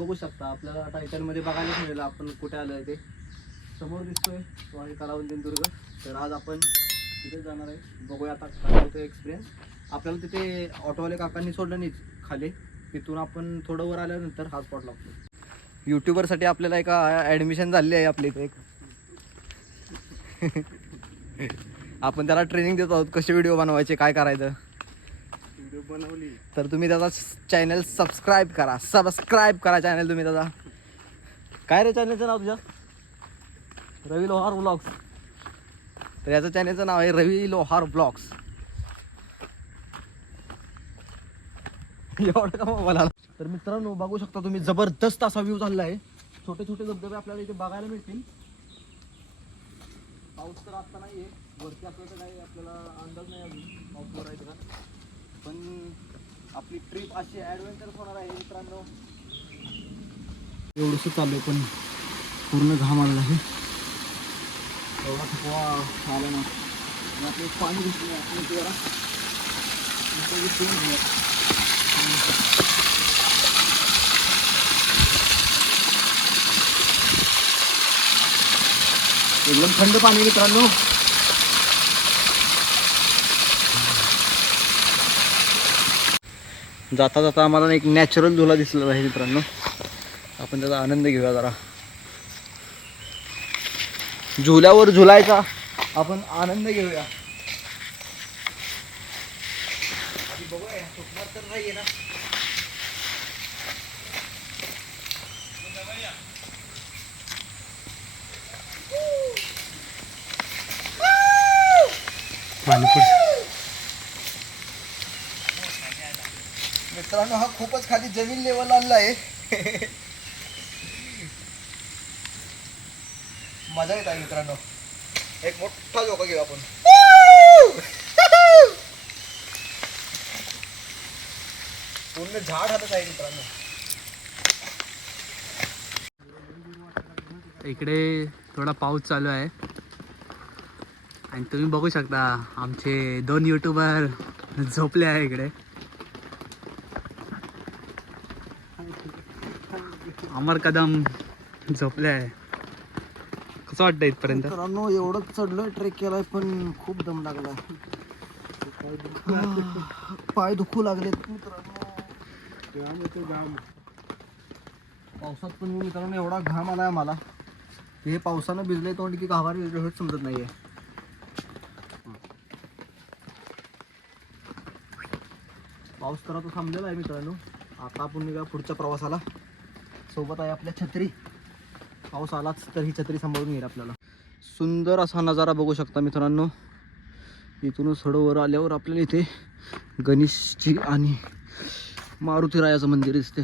बघू शकता. आपल्याला टायटलमध्ये बघायलाच मिळेल आपण कुठे आलो आहे ते. समोर दिसतोय तो आहे कलावंतीन दुर्ग. तर आज आपण तिथे जाणार आहे. बघूया आता काय होतो एक्सपिरियन्स आपल्याला तिथे ऑटोवाले काकांनी सोडलं नाही खाली. तिथून आपण थोडं वर आल्यानंतर हा स्पॉट लागतो. यूट्यूबरसाठी आपल्याला एका ॲडमिशन झालेली आहे आपल्या इथे एक. आपण त्याला ट्रेनिंग देत आहोत. कसे व्हिडिओ बनवायचे काय करायचं? व्हिडिओ बनवली. तर तुम्ही त्याचा चॅनल सबस्क्राईब करा. सबस्क्राईब करा चॅनल तुम्ही त्याचा काय रे चॅनलचं नाव तुझ्या? रवी लोहार ब्लॉग्स तर याचं चॅनलचं नाव आहे रवी लोहार ब्लॉग्स एवढं का मला तर मित्रांनो बघू शकता तुम्ही जबरदस्त असा व्ह्यू झालेला आहे छोटे छोटे धबधबे आपल्याला इथे बघायला मिळतील. पाऊस तर आता नाही आहे वरती आपल्याला काही आपल्याला अंदाज नाही अजून. पाऊस भरायचं का? पण आपली ट्रिप अशी ॲडव्हेंचर होणार आहे मित्रांनो. एवढंसं चालू आहे पण पूर्ण घाम आलेला आहे. एवढा थकवा आला ना. आपले पाणी घेतले आपण ते जरा एकदम थंड पाणी मित्रांनो. जाता जाता आम्हाला एक नॅचरल झुला दिसलेला आहे मित्रांनो. आपण त्याचा आनंद घेऊया जरा. झुल्यावर झुलायचा आपण आनंद घेऊया. बघूया, तर ना. मित्रांनो हा खूपच खाली जमीन लेवल आणला आहे. मजा येत आहे मित्रांनो. एक मोठा झोका घेऊ आपण. पूर्ण झाड हातच आहे मित्रांनो. इकडे थोडा पाऊस चालू आहे. आणि तुम्ही बघू शकता आमचे दोन युट्यूबर झोपले आहे इकडे. अमर कदम झोपले आहे कसं वाटतं इथपर्यंत? मित्रांनो एवढं चढलोय ट्रेक केलाय पण खूप दम लागला. पाय दुखू लागलेत मित्रांनो. घाम पावसात पण मित्रांनो एवढा घाम आलाय मला हे पावसानं भिजले तोंड की घामार हेच समजत नाहीये. पाऊस तर आता थांबलेला आहे मित्रांनो. आता आपण निघा पुढच्या प्रवासाला. सोबत आहे आपल्या छत्री. पाऊस आलाच तर ही छत्री सांभाळून येईल आपल्याला. सुंदर असा नजारा बघू शकता मित्रांनो. इथूनच सडोवर आल्यावर आपल्याला इथे गणेशची आणि मारुती रायाचं मंदिर दिसते.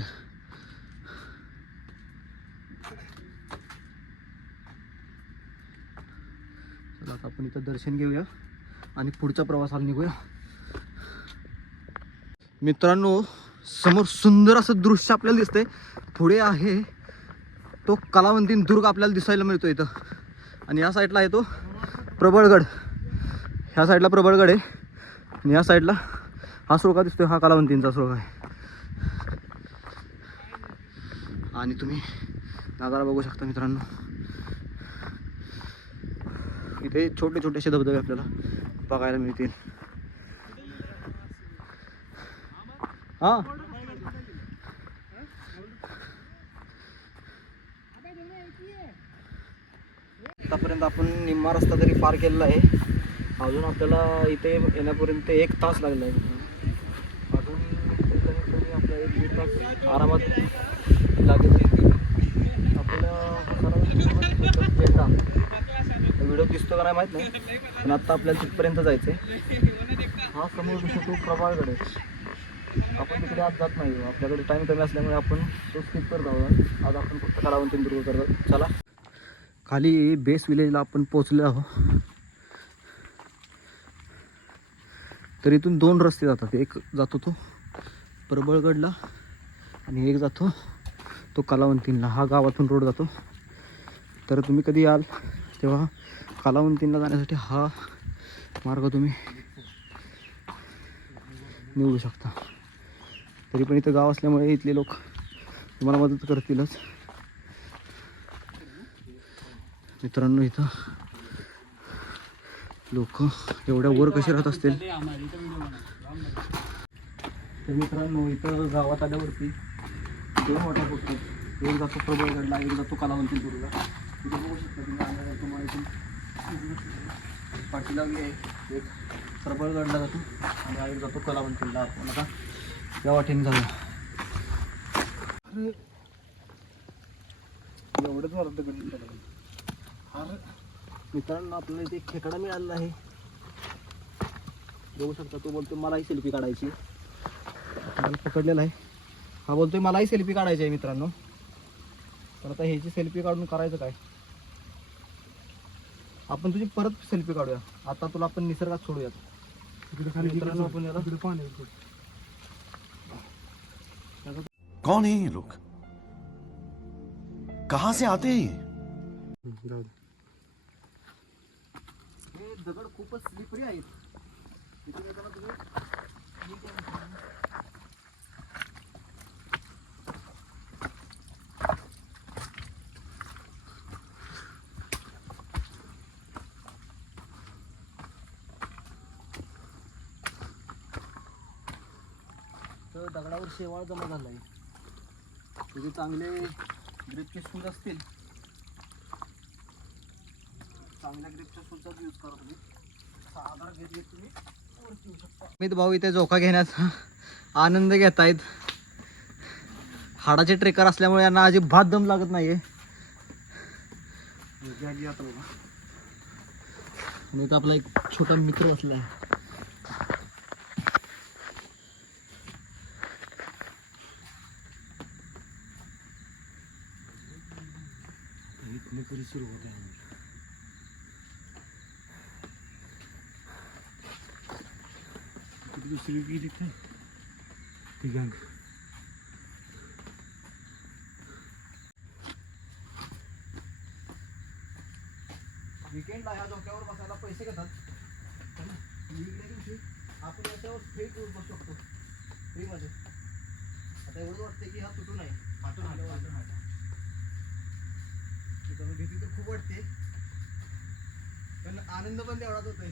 चला आता आपण इथं दर्शन घेऊया आणि पुढच्या प्रवासाला निघूया. मित्रांनो समोर सुंदर असं दृश्य आपल्याला दिसतंय. पुढे आहे तो कलावंतीन दुर्ग आपल्याला दिसायला मिळतो इथं. आणि या साईडला आहे तो प्रबळगड. ह्या साईडला प्रबळगड आहे. आणि या साईडला हा श्लोका दिसतोय हा कलावंतींचा श्लोक आहे. आणि तुम्ही नजारा बघू शकता मित्रांनो. इथे छोटे छोटेसे धबधबे आपल्याला बघायला मिळतील. हा. आत्तापर्यंत आपण निम्मा रस्ता तरी पार केलेला आहे. अजून आपल्याला इथे येण्यापर्यंत एक तास लागला आहे. अजून कमीत कमी आपला एक दीड तास आरामात लागेल. आपल्याला व्हिडिओ दिसतो का नाही माहीत नाही पण आत्ता आपल्याला तिथपर्यंत जायचं आहे हा समोर दिसतो तो प्रभाळकडे आपण तिकडे आज जात नाही. आपल्याकडे टाईम कमी असल्यामुळे आपण तो स्किप करत आहोत. आज आपण फक्त कलावंतीन दुर्ग करत चला. खाली बेस विलेजला आपण पोचलो आहोत. तर इथून दोन रस्ते जातात. एक जातो तो प्रबळगडला आणि एक जातो तो कालावंतींना हा गावातून रोड जातो. तर तुम्ही कधी याल तेव्हा कालावंतींना जाण्यासाठी हा मार्ग तुम्ही निवडू शकता. तरी पण इथं गाव असल्यामुळे इथले लोक तुम्हाला मदत करतीलच. मित्रांनो इथं लोक एवढ्या वर कसे राहत असतील? तर मित्रांनो इथं गावात आल्यावरती दोन वाटा फुटतात एक जातो प्रबळगडला एक जातो कलावंती तुरुला तिथं बघू शकता तुम्ही आल्यावर तुम्हाला इथून पाठीला आहे. एक प्रबळगडला जातो आणि हा एक जातो कलावंतीला आपण आता या वाटेने झालं एवढंच मला मित्रांनो आपल्याला इथे खेकडा मिळालेला आहे. बघू शकता तो बोलतो मलाही सेल्फी काढायची. मला पकडलेला आहे. हा बोलतोय मलाही सेल्फी काढायची आहे मित्रांनो. तर आता ह्याची सेल्फी काढून करायचं काय? आपण तुझी परत सेल्फी काढूया. आता तुला आपण निसर्गात सोडूयात. मित्रांनो आपण याला. कौन है ये लोग? कहां से आते हैं. हे दगड खूपच स्लिपरी आहेत. तिथे तुम्ही तर दगडावर शेवाळ जमा झाला आहे तुझे चांगले ग्रीपचे शूज असतील चांगल्या ग्रीपच्या शूजचाच यूज करा तुम्ही असा आधार घेत घेत तुम्ही वरती येऊ शकता मित भाऊ इथे झोका घेण्याचा आनंद घेत आहेत हाडाचे ट्रेकर असल्यामुळे यांना अजिबात दम लागत आणि इथं आपला एक छोटा मित्र बसला आहे तरी सुरू होत ती गँग. विकेंडला ह्या बसायला पैसे घेतात. दिवशी आपण याच्यावर फ्री टूर बसू शकतो. फ्रीमध्ये आता एवढं वाटतं की हा तुटू नाही फाटून आलं वाटून आलं भीती तर खूप वाटते. पण आनंद पण तेवढाच होतोय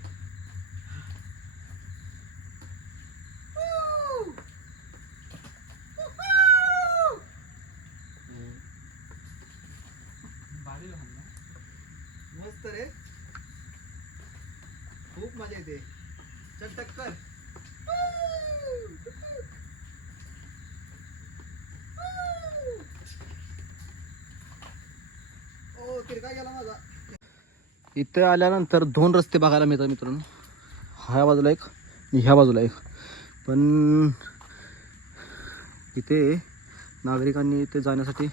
मस्त रे खूप मजा येते चल टक्कर ओ तिरका गेला माझा. इथे आल्यानंतर दोन रस्ते बघायला मिळतात मित्रांनो. ह्या बाजूला एक ह्या बाजूला एक. पण इथे नागरिकांनी इथे जाण्यासाठी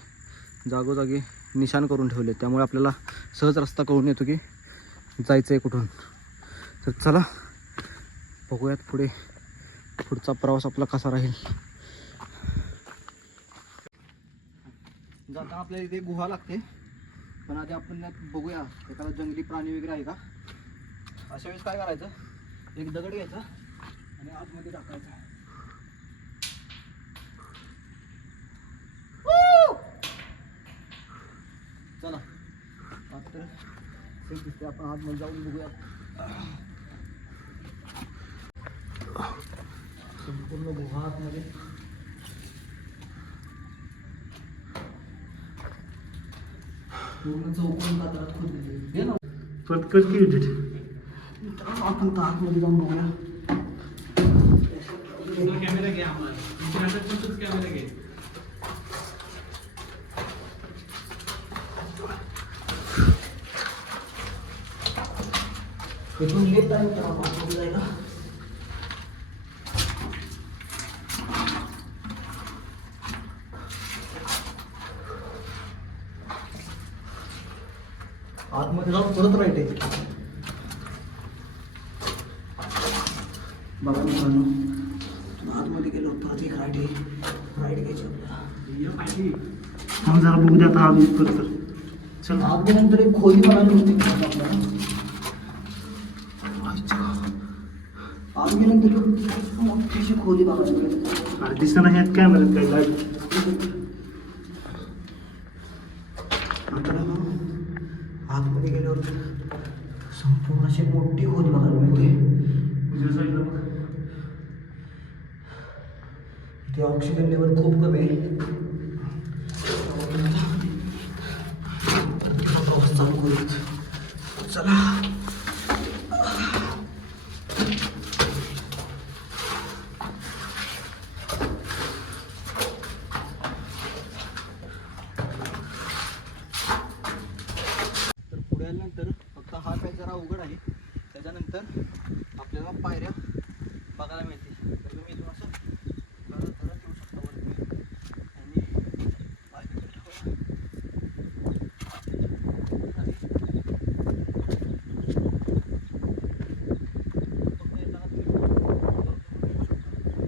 जागोजागी निशाण करून ठेवले. त्यामुळे आपल्याला सहज रस्ता कळून येतो की जायचं आहे कुठून. तर चला बघूयात पुढे. पुढचा प्रवास आपला कसा राहील. जाता आपल्याला इथे गुहा लागते. पण आधी आपण बघूया एखादा जंगली प्राणी वगैरे आहे का? अशा वेळेस काय करायचं? एक दगड घ्यायचा आणि आतमध्ये टाकायचा. चला. आता सेफ दिसते आपण आतमध्ये जाऊन बघूया. संपूर्ण गुहा आतमध्ये पूर्ण चौकोन पात्रात खोदलेली ये ना. परत कट आपण तर आतमध्ये जाऊन बघूया. कॅमेरा घ्या आम्हाला. कॅमेरा घे. इथून लेफ्ट आहे मित्रांनो आतमध्ये जायला आतमध्ये जाऊन परत राईट आहे बघा मित्रांनो आतमध्ये गेलो परत एक राईट आहे राईट घ्यायची आपल्याला मग जरा बघू द्या आता आम्ही परत चल आत गेल्यानंतर एक खोली बघायला मिळते मित्रांनो आपल्याला आत गेल्यानंतर एक मोठीशी खोली बघायला मिळते अरे दिसना ह्यात कॅमेऱ्यात काय लाइट मित्रांनो आतमध्ये गेल्यावर संपूर्ण अशी मोठी खोली बघायला मिळते उजव्या साईडला बघ इथे ऑक्सिजन लेवल खूप कमी आहे प्रवास चालू करूयात. चला तर पुढे आल्यानंतर फक्त हा पॅच जरा उघड आहे त्याच्यानंतर आपल्याला पायऱ्या बघायला मिळतील तर तुम्ही इथून असं करत करत येऊ शकता वरती आणि पाय तिथे ठेवा. फक्त येताना तुम्ही वरतून येऊ शकता.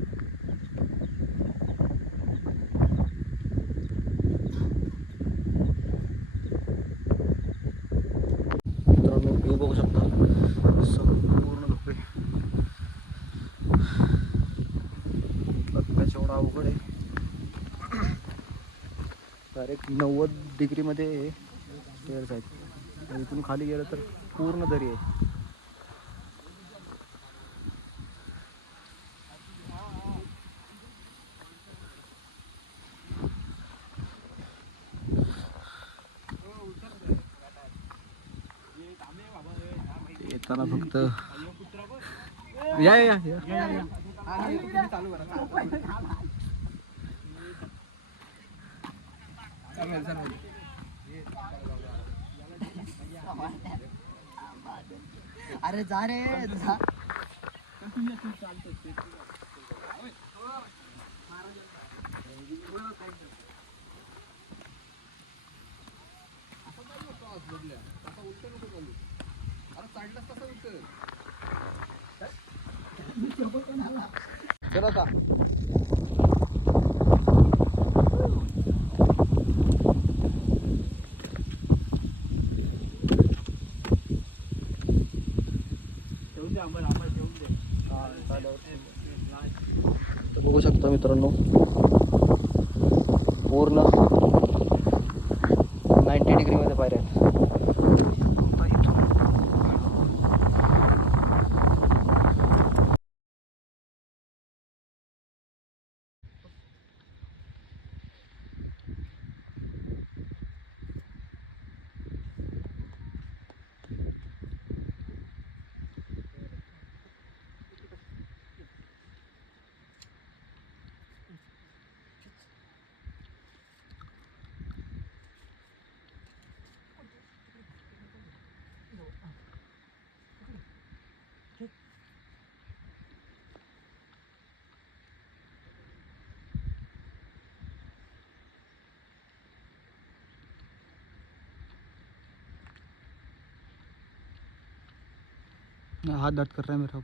मित्रांनो व्ह्यू बघू शकता संपूर्ण धुके पॅच एवढा अवघड आहे डायरेक्ट नव्वद डिग्रीमध्ये स्टेअर्स आहेत. आणि इथून खाली गेलं तर पूर्ण दरी आहे. येताना फक्त या या या. अरे जा रे जा. चला आता तर बघू शकता मित्रांनो पूर्ण नाईन्टी डिग्रीमध्ये पायऱ्या आहेत आता इथून हाथ दर्द कर रहा है मेरा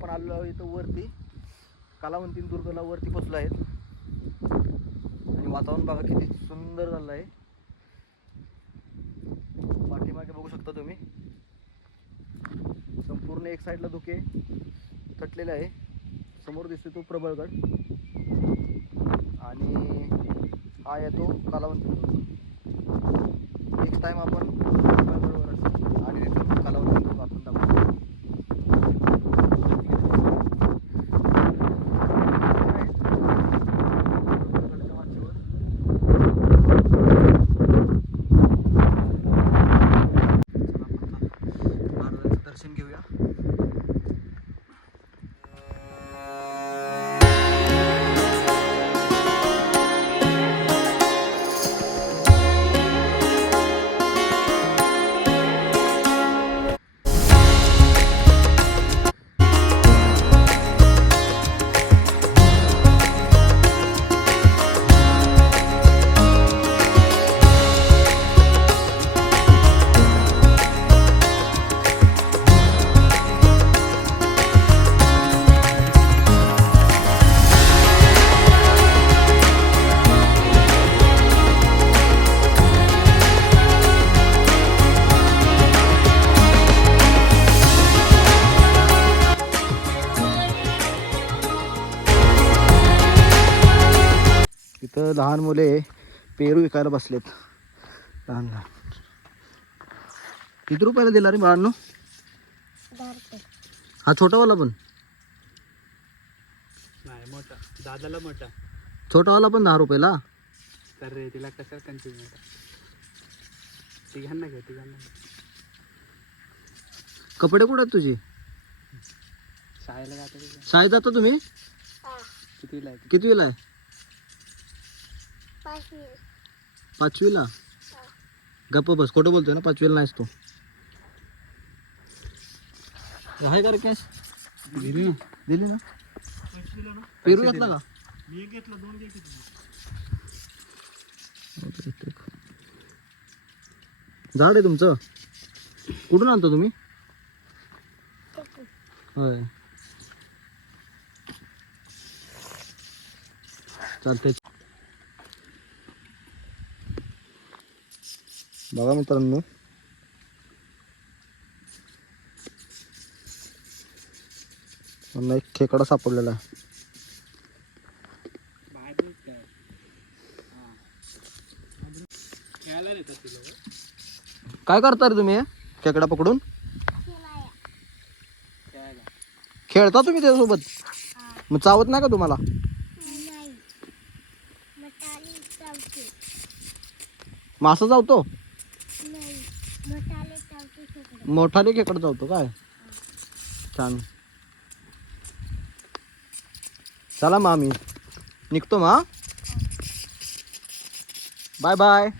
तर मित्रांनो इथं वरती. कालावंतीन दुर्गला वरती पोचलो आहेत आणि वातावरण बघा किती सुंदर झालं आहे. पाठीमागे बघू शकता तुम्ही. संपूर्ण एक साईडला धुके थटलेले आहे. समोर दिसतो तो प्रबळगड. आणि हा येतो कलावंती नेक्स्ट टाइम आपण प्रबळगडवर असतो आणि तिथून कलावंती लहान मुले पेरू विकायला बसलेत. लहान लहान किती रुपयाला दिला रे बाळांनो? हा छोटावाला पण. नाही मोठा. दादाला मोठा. छोटावाला पण दहा रुपयाला? तर रे तिला कशाला कन्फ्युज मोठा तिघांना घे तिघांना घे. कपडे कुठे आहेत तुझे? शाळेला जाता? शाळेत जाता तुम्ही? कितीला आहे? कितवीला आहे? पाचवीला? गप्प बस खोटं बोलतोय ना पाचवीला नाहीस तू. आहे का रे कॅश दिली ना. दिली ना? पेरू घेतला का? मी एक घेतला दोन घेतले झाड आहे तुमचं? कुठून आणतो तुम्ही? होय. चालते बघा मित्रांनो. एक खेकडा सापडलेला आहे. काय करता रे तुम्ही? खेकडा पकडून? खेळता तुम्ही त्याच्यासोबत मग चावत नाही का तुम्हाला? मासा चावतो? मोठाले खेकडा चावतो काय? छान. चला मग आम्ही निघतो मग बाय बाय.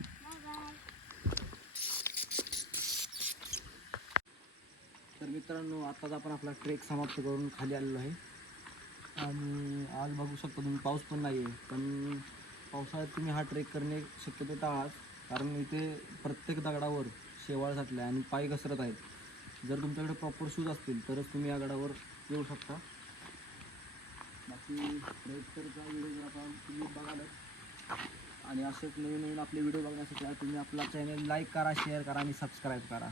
तर मित्रांनो, आताच आपण आपला ट्रेक समाप्त करून खाली आहे. आणि आज बघू शकता तुम्ही, पाऊस पण नाही आहे पण पावसाळ्यात तुम्ही हा ट्रेक करणे शक्यतो टाळाच कारण इथे प्रत्येक दगडावर शेवाळ साठला आणि पाय घसरत आहेत. जर तुमच्याकडे प्रॉपर शूज असतील तरच तुम्ही या गडावर येऊ शकता. बाकी रेटरचा व्हिडिओ जर आपण तुम्ही बघालच आणि असेच नवीन नवीन आपले व्हिडिओ बघण्यासाठी तुम्ही आपला चॅनल लाईक करा शेअर करा आणि सबस्क्राईब करा.